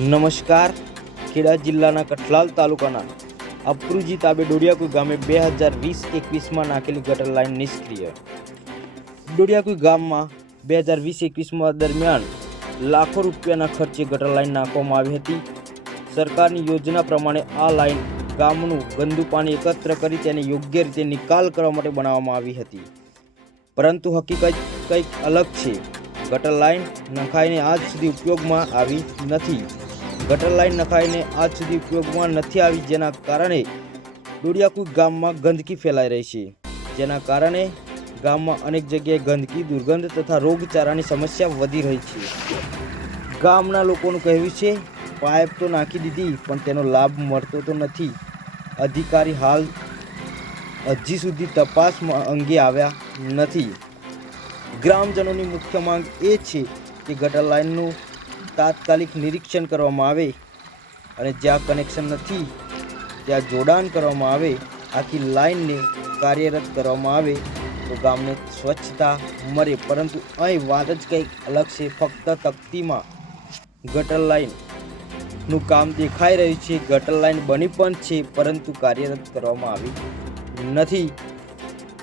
નમસ્કાર. ખેડા જિલ્લાના કઠલાલ તાલુકાના અપરુજી તાબે ડોડિયાકુઈ ગામે 2020-21માં નાખેલી ગટર લાઇન નિષ્ક્રિય. ડોડિયાકુઈ ગામમાં 2020-21માં દરમિયાન લાખો રૂપિયાના ખર્ચે ગટર લાઇન નાખવામાં આવી હતી. સરકારની યોજના પ્રમાણે આ લાઇન ગામનું ગંદુ પાણી એકત્ર કરી તેને યોગ્ય રીતે નિકાલ કરવા માટે બનાવવામાં આવી હતી, પરંતુ હકીકત કંઈક અલગ છે. ગટર લાઇન નખાઈને આજ સુધી ઉપયોગમાં આવી નથી. ગટર લાઇન નખાઈને આજ સુધી ઉપયોગમાં નથી આવી, જેના કારણે ડોડિયાકુઈ ગામમાં ગંદકી ફેલાઈ રહી છે. જેના કારણે ગામમાં અનેક જગ્યાએ ગંદકી, દુર્ગંધ તથા રોગચાળાની સમસ્યા વધી રહી છે. ગામના લોકોનું કહેવું છે, પાઇપ તો નાખી દીધી પણ તેનો લાભ મળતો તો નથી. અધિકારી હાલ હજી સુધી તપાસ અંગે આવ્યા નથી. ગ્રામજનોની મુખ્ય માંગ એ છે કે ગટર લાઇનનું તાત્કાલિક નિરીક્ષણ કરવામાં આવે અને જ્યાં કનેક્શન નથી ત્યાં જોડાણ કરવામાં આવે. આખી લાઇનને કાર્યરત કરવામાં આવે તો ગામને સ્વચ્છતા મળે, પરંતુ અહીં વાત જ કંઈક અલગ છે. ફક્ત તકતીમાં ગટર લાઇનનું કામ દેખાઈ રહ્યું છે. ગટર લાઇન બની પણ છે, પરંતુ કાર્યરત કરવામાં આવી નથી.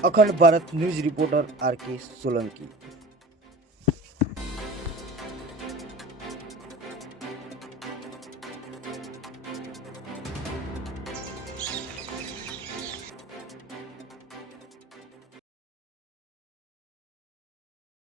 અખંડ Bharat news reporter R K Solanki.